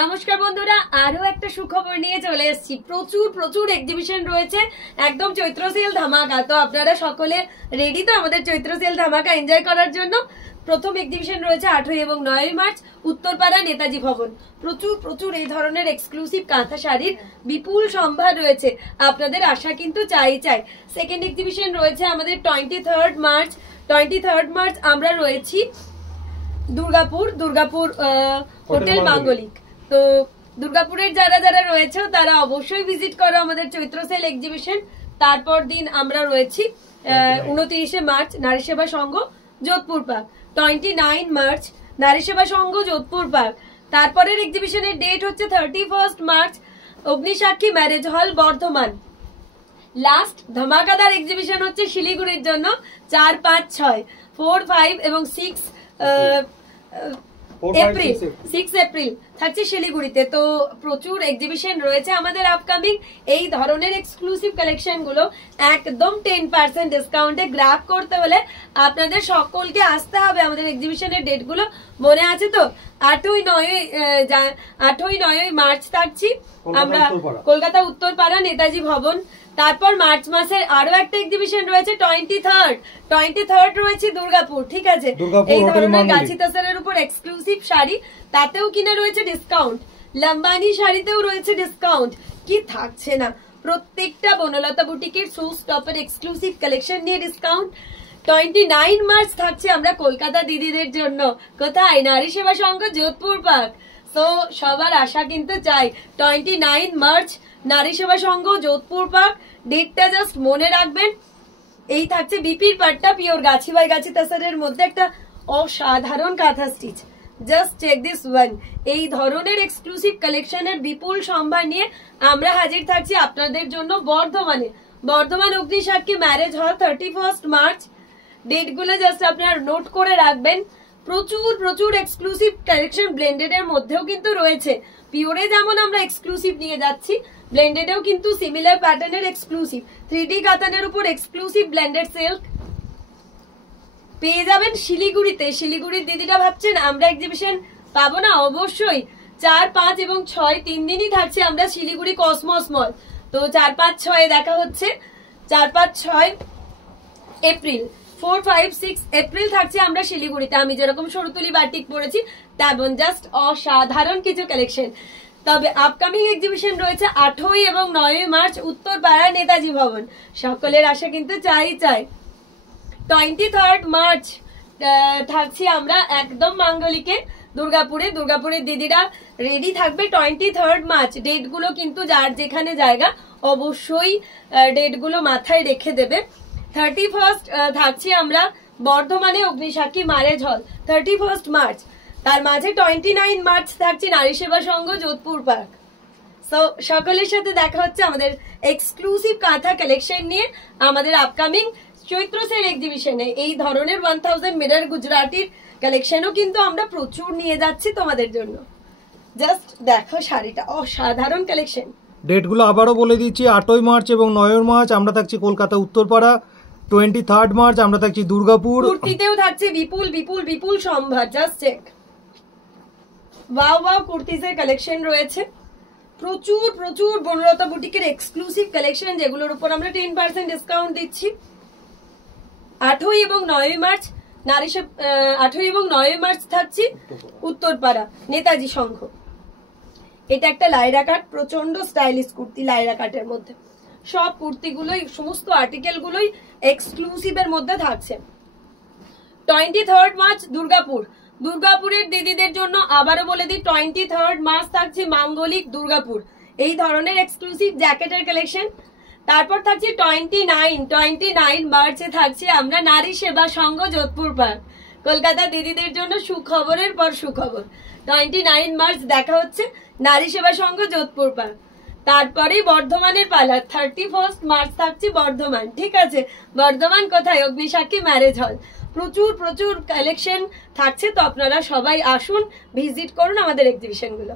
নমস্কার বন্ধুরা, আরো একটা সুখবর নিয়ে চলে এসেছি। প্রচুর এক্সিবিশন রয়েছে, একদম চৈত্র সেল ধামাকা। তো আপনারা সকলে রেডি তো আমাদের চৈত্র সেল ধামাকা এনজয় করার জন্য? প্রথম এক্সিবিশন রয়েছে 8 এবং 9 মার্চ উত্তরপাড়া নেতাজি ভবন। প্রচুর এই ধরনের এক্সক্লুসিভ কাঁথা শাড়ির বিপুল সম্ভার রয়েছে, আপনাদের আশা কিন্তু চাই। সেকেন্ড এক্সিবিশন রয়েছে আমাদের 23 মার্চ আমরা রয়েছি দুর্গাপুর হোটেল মাঙ্গলিক। তো দুর্গাপুরের যারা রয়েছে তারা অবশ্যই ভিজিট করো আমাদের চৈত্র সেল এক্সিবিশন। তারপর দিন আমরা রয়েছি 29 মার্চ নারী সেবা সংঘ যোধপুর পার্ক, 29 মার্চ নারী সেবা সংঘ যোধপুর পার্ক। তারপরের এক্সিবিশনের ডেট হচ্ছে 31 মার্চ অগ্নিসাক্ষী marriage hall Bardhaman. Last ধামাকাদার exhibition হচ্ছে শিলিগুড়ির জন্য 4, 5, 6, 4, 5 এবং 6 এপ্রিল থাকছে শিলিগুড়িতে। তো প্রচুর এক্সিবিশন রয়েছে আমাদের আপকামিং। এই ধরনের এক্সক্লুসিভ কালেকশন গুলো একদম 10% ডিসকাউন্টে গ্র্যাব করতে হলে আপনাদের সকলকে আসতে হবে। আমাদের এক্সিবিশনের ডেট গুলো মনে আছে তো? 8-9 মার্চ থাকছি আমরা কলকাতা উত্তরপাড়া নেতাজি ভবন। তারপর মার্চ মাসের আরো একটা এক্সিবিশন রয়েছে 23 রয়েছে দুর্গাপুর। ঠিক আছে, এই ধরনের গাছি তাসারের উপর এক্সক্লুসিভ শাড়ি, তাতেও কিনা রয়েছে ডিসকাউন্ট। লম্বানি শাড়িতেও রয়েছে ডিসকাউন্ট। কি থাকছে না, প্রত্যেকটা বনলতা বুটিকের শো স্টপের এক্সক্লুসিভ কালেকশন নিয়ে ডিসকাউন্ট। 29 মার্চ থাকছে আমরা কলকাতা দিদিদের জন্য। কোথায়? নারী সেবা সংঘ যোধপুর পার্ক। তো সবার আশা কিন্তু চাই 29 মার্চ নারী সেবা সংঘ যোধপুর পার্ক। ডেটটা জাস্ট মনে রাখবেন। এই থাকছে বিপির পাট্টা পিওর গাছি বাই গাছি তাসারের মধ্যে একটা অসাধারণ কাঁথা stitch. Just check this one. এই ধরনের এক্সক্লুসিভ কালেকশনের বিপুল সম্ভার নিয়ে আমরা হাজির থাকছি আপনাদের জন্য বর্ধমান অগ্নিসাক্ষী ম্যারেজ হল 31 মার্চ। ডেটগুলো জাস্ট আপনারা নোট করে রাখবেন। প্রচুর এক্সক্লুসিভ কালেকশন ব্লেন্ডেড এর মধ্যেও কিন্তু রয়েছে। পিওরে যেমন আমরা এক্সক্লুসিভ নিয়ে যাচ্ছি, ব্লেন্ডেডেও কিন্তু সিমিলার প্যাটার্নের এক্সক্লুসিভ 3D কাতানের উপর এক্সক্লুসিভ ব্লেন্ডেড সিল্ক পেয়ে যাবেন শিলিগুড়িতে। শিলিগুড়ির দিদিরা ভাবছেন আমরা এক্সিবিশন পাবো না? অবশ্যই 4, 5 এবং 6 3 দিনই থাকছে আমরা শিলিগুড়ি কসমস মল। তো 4, 5, 6 দেখা হচ্ছে। 4, 5, 6 এপ্রিল, 4, 5, 6 এপ্রিল থাকছে আমরা শিলিগুড়িতে। আমি যেরকম সরুতুলি বাটিক পরেছি তেমন জাস্ট অসাধারণ কিছু কালেকশন। তবে আপকামিং এক্সিবিশন রয়েছে 8 এবং 9 মার্চ উত্তরপাড়া নেতাজি ভবন। সকলের আশা কিন্তু চাই। 23 মার্চ থাকছি আমরা একদম মাঙ্গলিকে দুর্গাপুরের দিদিরা রেডি থাকবে 23 মার্চ। ডেটগুলো কিন্তু যার যেখানে জায়গা অবশ্যই ডেটগুলো মাথায় রেখে দেবে। 31 থাকছি আমরা বর্ধমানে অগ্নিসাক্ষী ম্যারেজ হল 31 মার্চ। তার মাঝে 29 মার্চ থাকছি নারী সেবা সংঘ যোধপুর পার্ক। সো সকলের সাথে দেখা হচ্ছে আমাদের এক্সক্লুসিভ কাঁথা কালেকশন নিয়ে আমাদের আপকামিং চৈত্র সেল এক্সিবিশনে। এই ধরনের 1000 মিরর গুজরাটির কালেকশনও কিন্তু আমরা প্রচুর নিয়ে যাচ্ছি তোমাদের জন্য। জাস্ট দেখো শাড়িটা, অসাধারণ কালেকশন। ডেটগুলো আবারও বলে দিচ্ছি, 8 মার্চ এবং 9 মার্চ আমরা থাকছি কলকাতা উত্তরপাড়া। 23 মার্চ আমরা থাকছি দুর্গাপুর। কুর্তিতেও থাকছে বিপুল সম্ভার। Just check. ওয়াও কুর্তিজের কালেকশন রয়েছে। প্রচুর বনলতা বুটিকের এক্সক্লুসিভ কালেকশন, যেগুলোর উপর আমরা 10% ডিসকাউন্ট দিচ্ছি। 8 এবং 9 মার্চ 8 এবং 9 মার্চ থাকছি উত্তরপাড়া নেতাজি সংঘ। এটা একটা লাইরা কাট, প্রচন্ড স্টাইলিশ কুর্তি লাইরা কাটের মধ্যে। সব কুর্তিগুলোই, সমস্ত আর্টিকেল গুলোই এক্সক্লুসিভ এর মধ্যে থাকছে। 23 মার্চ দুর্গাপুরের দিদিদের জন্য আবারও বলে দিই 23 মার্চ থাকছে মাঙ্গলিক দুর্গাপুর। এই ধরনের এক্সক্লুসিভ জ্যাকেটের কালেকশন। তারপর থাকছে 29 মার্চে থাকছি আমরা নারী সেবা সংঘ যোধপুর পার্ক। কলকাতা দিদিদের জন্য সুখবরের পর সুখবর। 29 মার্চ দেখা হচ্ছে নারী সেবা সংঘ যোধপুর পার্ক। তারপরে বর্ধমানের পালা 31 মার্চ থাকছে বর্ধমান। ঠিক আছে, বর্ধমান কোথায়? অগ্নিসাক্ষী ম্যারেজ হল। প্রচুর কালেকশন থাকছে। তো আপনারা সবাই আসুন, ভিজিট করুন আমাদের এক্সিবিশন গুলো।